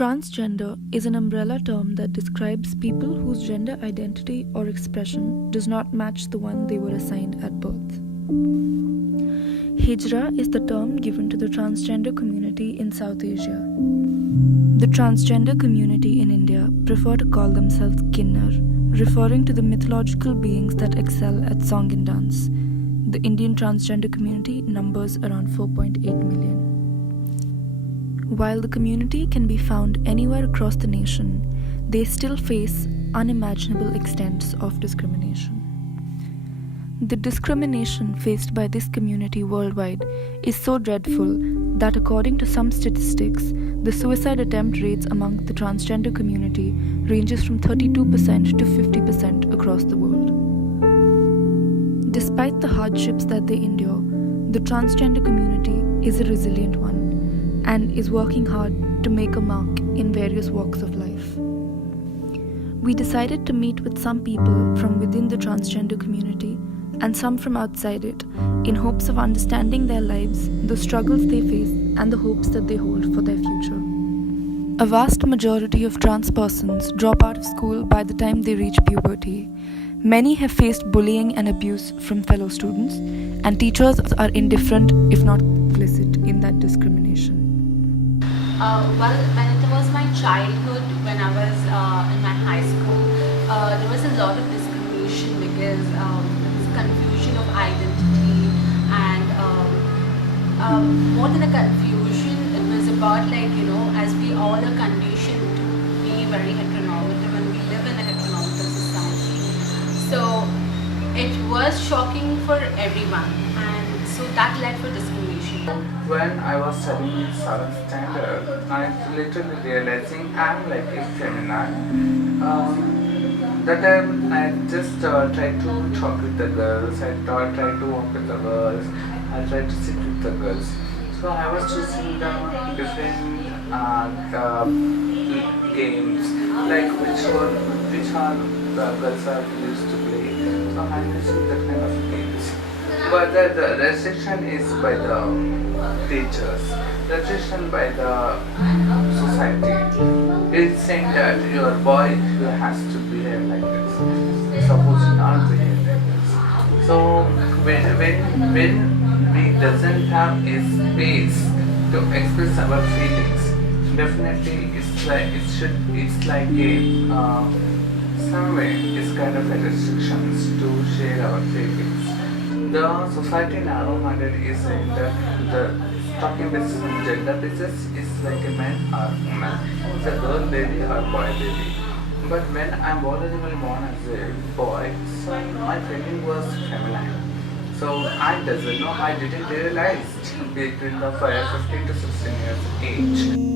Transgender is an umbrella term that describes people whose gender identity or expression does not match the one they were assigned at birth. Hijra is the term given to the transgender community in South Asia. The transgender community in India prefer to call themselves Kinnar, referring to the mythological beings that excel at song and dance. The Indian transgender community numbers around 4.8 million. While the community can be found anywhere across the nation, they still face unimaginable extents of discrimination. The discrimination faced by this community worldwide is so dreadful that, according to some statistics, the suicide attempt rates among the transgender community ranges from 32% to 50% across the world. Despite the hardships that they endure, the transgender community is a resilient one and is working hard to make a mark in various walks of life. We decided to meet with some people from within the transgender community and some from outside it in hopes of understanding their lives, the struggles they face, and the hopes that they hold for their future. A vast majority of trans persons drop out of school by the time they reach puberty. Many have faced bullying and abuse from fellow students, and teachers are indifferent, if not complicit, in that discrimination. Well, when it was my childhood, when I was in my high school, there was a lot of discrimination because there was confusion of identity, and more than a confusion, it was about as we all are conditioned to be very heteronormative and we live in a heteronormative society. So it was shocking for everyone, and so that led for discrimination. When I was studying in 7th standard, I literally realizing I'm like feminine. That time I just tried to talk with the girls, I tried to walk with the girls, I tried to sit with the girls. So I was choosing the different games, like which are the girls are used to play. So I'm using that kind of games. But the restriction is by the teachers, restriction by the society. It's saying that your boy has to behave like this, supposed to not behave like this. So when we doesn't have a space to express our feelings, definitely it's like a some way it's kind of a restrictions to share our feelings. The society narrow-minded is saying that the talking basis on gender basis is like a man or woman, it's a girl baby or boy baby. But when I'm already born as a boy, so my feeling was feminine. So I didn't realize between the 15 to 16 years age.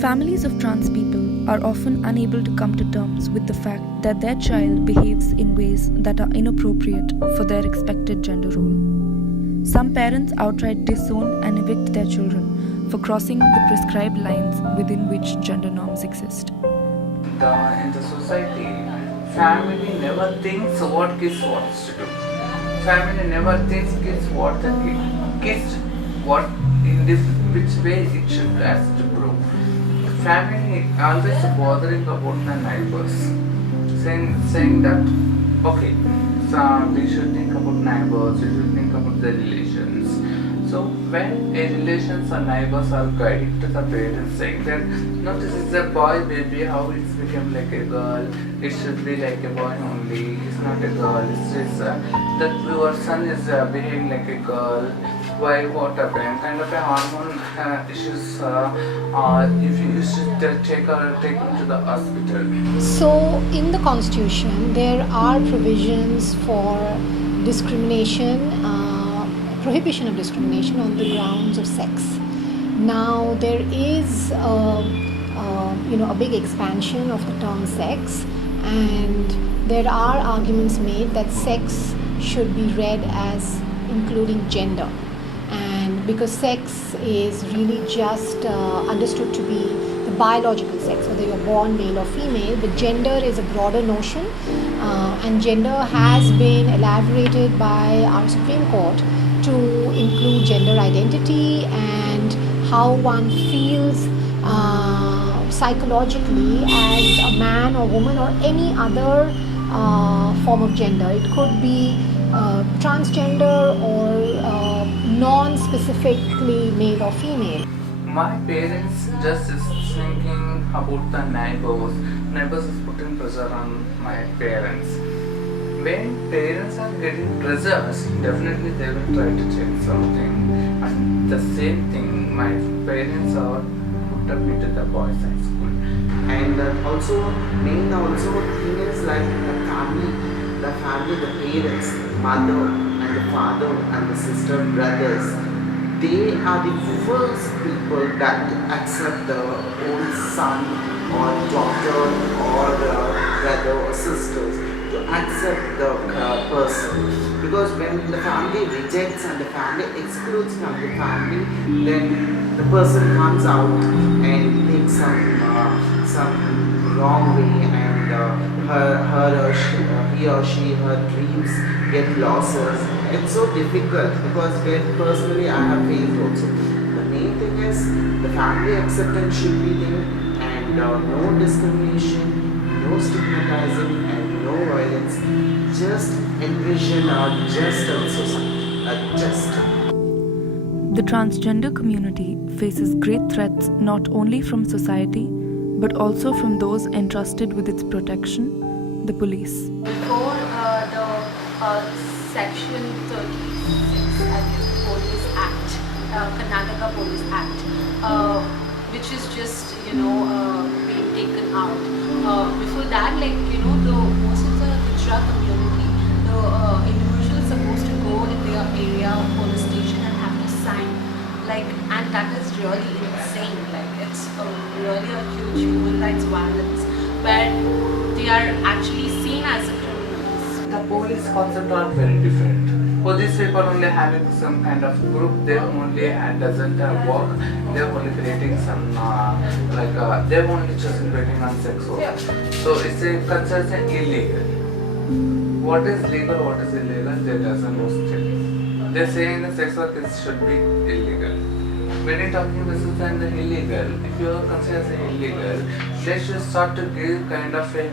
Families of trans people are often unable to come to terms with the fact that their child behaves in ways that are inappropriate for their expected gender role. Some parents outright disown and evict their children for crossing the prescribed lines within which gender norms exist. In the society, family never thinks what kids wants to do. Family never thinks kids what the kids what in this which way it should has to grow. Family always bothering about the neighbors, saying that okay, so we should think about neighbors, we should think about the relations. So when a relations or neighbors are guiding to the parents saying that no, this is a boy baby, how it's become like a girl, it should be like a boy only, it's not a girl, it's just that your son is behaving like a girl, why, what happened, kind of a hormone issues, if you should take him to the hospital. So in the constitution there are provisions for discrimination, prohibition of discrimination on the grounds of sex. Now there is a big expansion of the term sex, and there are arguments made that sex should be read as including gender, and because sex is really just understood to be the biological sex, whether you're born male or female, but gender is a broader notion, and gender has been elaborated by our Supreme Court to include gender identity and how one feels psychologically as a man or woman or any other form of gender. It could be transgender or non-specifically male or female. My parents just is thinking about the neighbors. Neighbors is putting pressure on my parents. When parents are getting pressures, definitely they will try to change something. And the same thing, my parents are put up into the boys' high school. And also thing is like the parents, mother and the father and the sister, brothers, they are the first people that accept the own son or daughter or brother or sisters to accept the person. Because when the family rejects and the family excludes from the family, then the person comes out and takes some wrong way, and he or she, her dreams get losses. It's so difficult because when personally I have failed also. The main thing is the family acceptance should be there, and no discrimination, no stigmatizing, and no violence. Just envision a just society, a just. The transgender community faces great threats not only from society but also from those entrusted with its protection, the police. Before the Section 36 at the Police Act, Karnataka Police Act, which is just being taken out. Before that, the most of the Hijra community, the individual is supposed to go in their area or police station and have to sign, and that is really insane. It's really a huge human rights violence, but they are actually seen as criminals. The police concept are very different. Police people only having some kind of group, they only doesn't work, they're only creating some, they're only just creating on sex work. So it's considered illegal. What is legal, what is illegal, they doesn't know still. They're saying the sex work should be illegal. When you're talking this is an illegal, if you consider as illegal, they should start to give kind of a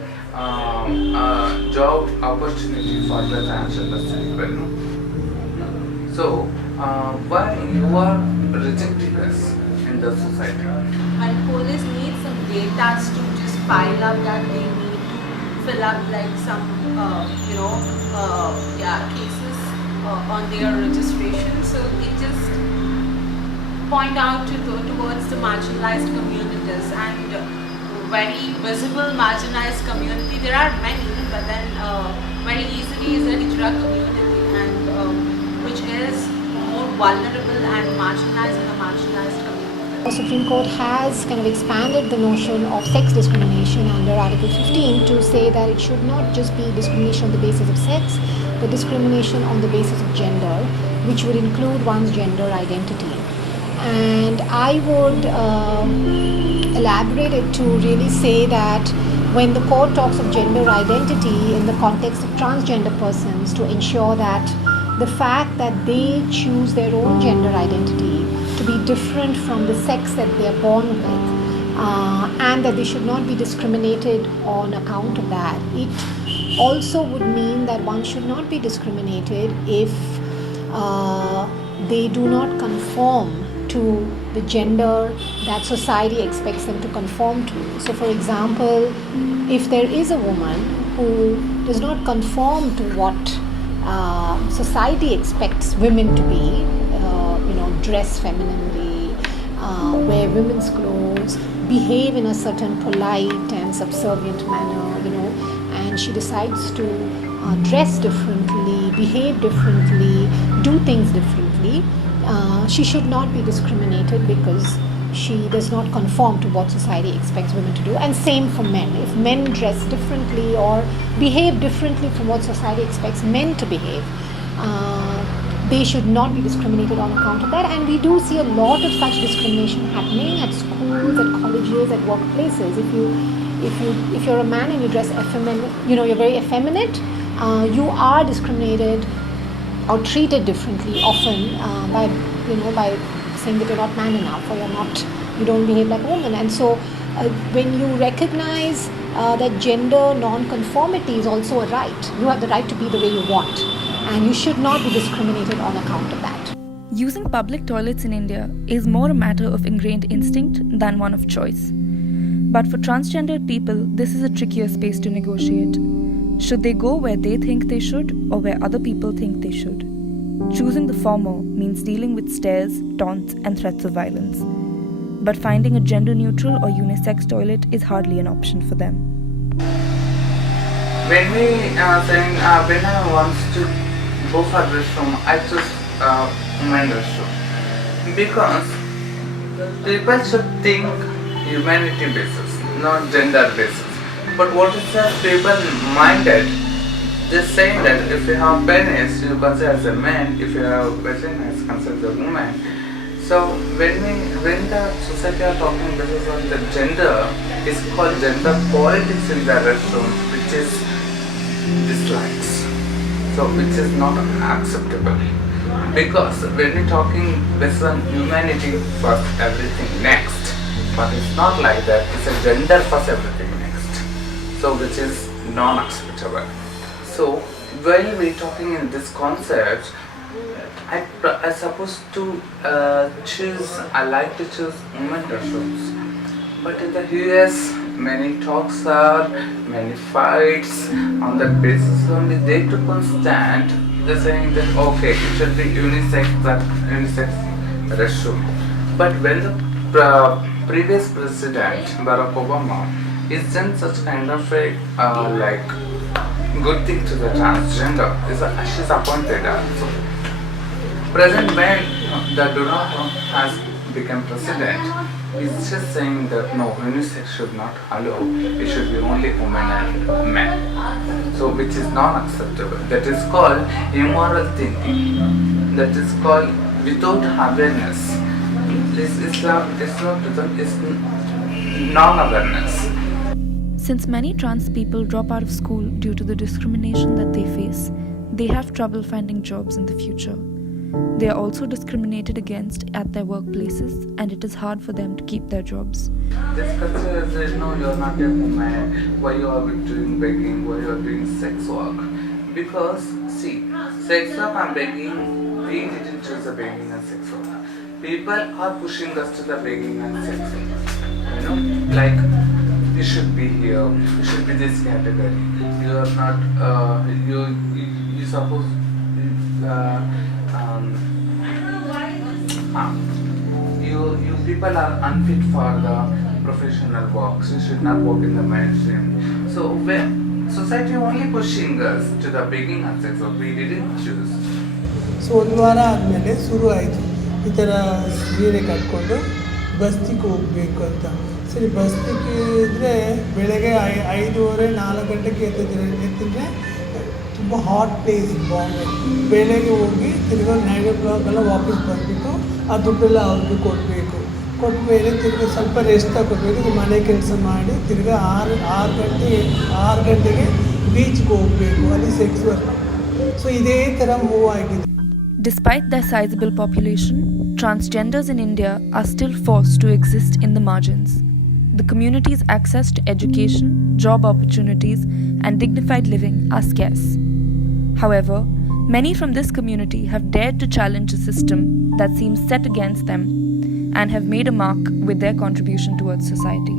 job opportunity for the transgender people. So, why you are rejecting us in the society? And police need some data to just pile up that they need to fill up some cases on their registration. So they just point out towards the marginalized communities and very visible marginalized community. There are many, but then very easily is the Hijra community, and which is more vulnerable and marginalized in the marginalized community. The Supreme Court has kind of expanded the notion of sex discrimination under Article 15 to say that it should not just be discrimination on the basis of sex, but discrimination on the basis of gender, which would include one's gender identity. And I would elaborate it to really say that when the court talks of gender identity in the context of transgender persons, to ensure that the fact that they choose their own gender identity to be different from the sex that they are born with, and that they should not be discriminated on account of that. It also would mean that one should not be discriminated if they do not conform to the gender that society expects them to conform to. So, for example, if there is a woman who does not conform to what society expects women to be, dress femininely, wear women's clothes, behave in a certain polite and subservient manner, and she decides to dress differently, behave differently, do things differently, she should not be discriminated because she does not conform to what society expects women to do. And same for men. If men dress differently or behave differently from what society expects men to behave, they should not be discriminated on account of that. And we do see a lot of such discrimination happening at schools, at colleges, at workplaces. If you're a man and you dress effeminate, you're very effeminate, you are discriminated or treated differently often by saying that you're not man enough or you don't behave like a woman. And so when you recognize that gender non-conformity is also a right. You have the right to be the way you want, and you should not be discriminated on account of that. Using public toilets in India is more a matter of ingrained instinct than one of choice. But for transgendered people, this is a trickier space to negotiate. Should they go where they think they should or where other people think they should? Choosing the former means dealing with stares, taunts, and threats of violence. But finding a gender-neutral or unisex toilet is hardly an option for them. When when I want to go for restroom, I choose women's restroom because people should think humanity basis, not gender basis. But what is the people minded? Just saying that if you have penis, you consider as a man. If you have vagina, it's considered as a woman. So when the society are talking basis on the gender, it's called gender politics in the restroom, which is dislikes. So which is not acceptable. Because when we're talking based on humanity first, everything next. But it's not like that. It's a gender first, everything next. So which is non-acceptable. So while we're talking in this concept, I supposed to I like to choose women restrooms. But in the US, many talks are, many fights on that basis only. They took on stand. They're saying that okay, it should be unisex restroom. But when the previous president Barack Obama is done such kind of a good thing to the transgender, she's appointed. So present when the Donald Trump has become president, he's just saying that no, unisex should not allow. It should be only women and men. So which is not acceptable. That is called immoral thinking. That is called without awareness. Islam is non-awareness. Since many trans people drop out of school due to the discrimination that they face, they have trouble finding jobs in the future. They are also discriminated against at their workplaces, and it is hard for them to keep their jobs. This culture says, no, you're not a woman. Why you are doing begging? Why you are doing sex work? Because, see, sex work and begging, we didn't choose the begging and sex work. People are pushing us to the begging and sex work. Like, you should be here, you should be this category. You are not, you suppose, you people are unfit for the professional works. You should not work in the mainstream. So when society only pushing us to the beginning and sex work, we didn't choose. So ಒಂದು ವಾರ ಆದಮೇಲೆ ಶುರು ಆಯಿತು ಈ ಥರ ಸೀರೆ ಕಟ್ಕೊಂಡು ಬಸ್ತಿಗೆ ಹೋಗಬೇಕು ಅಂತ. ಸರಿ ಬಸ್ತಿಗೆ ಇದ್ದರೆ ಬೆಳಗ್ಗೆ 5:30 4 ಗಂಟೆಗೆ ಎತ್ತಿದ್ರೆ ತುಂಬ ಹಾಟ್ ಪ್ಲೇಸ್ ಬಾಂಬೆ. ಬೆಳಗ್ಗೆ ಹೋಗಿ ತಿರ್ಗಾ 9 o'clock ಎಲ್ಲ ವಾಪಸ್ ಬಂದುಬಿಟ್ಟು ಆ ದುಡ್ಡೆಲ್ಲ ಅವ್ರಿಗೆ ಕೊಡಬೇಕು. ಕೊಟ್ಟಮೇಲೆ ತಿರ್ಗಿ ಸ್ವಲ್ಪ ರೆಸ್ಟ್ ತಗೋಬೇಕು, ಮನೆ ಕೆಲಸ ಮಾಡಿ ತಿರ್ಗಿ 6 ಗಂಟೆಗೆ ಬೀಚ್ಗೆ ಹೋಗಬೇಕು, ಅಲ್ಲಿ ಸೆಕ್ಸ್ ವರ್ಕ್. ಸೊ ಇದೇ ಥರ ಮೂವ್ ಆಗಿದೆ. Despite their sizable population, transgenders in India are still forced to exist in the margins. The community's access to education, job opportunities, and dignified living are scarce. However, many from this community have dared to challenge a system that seems set against them and have made a mark with their contribution towards society.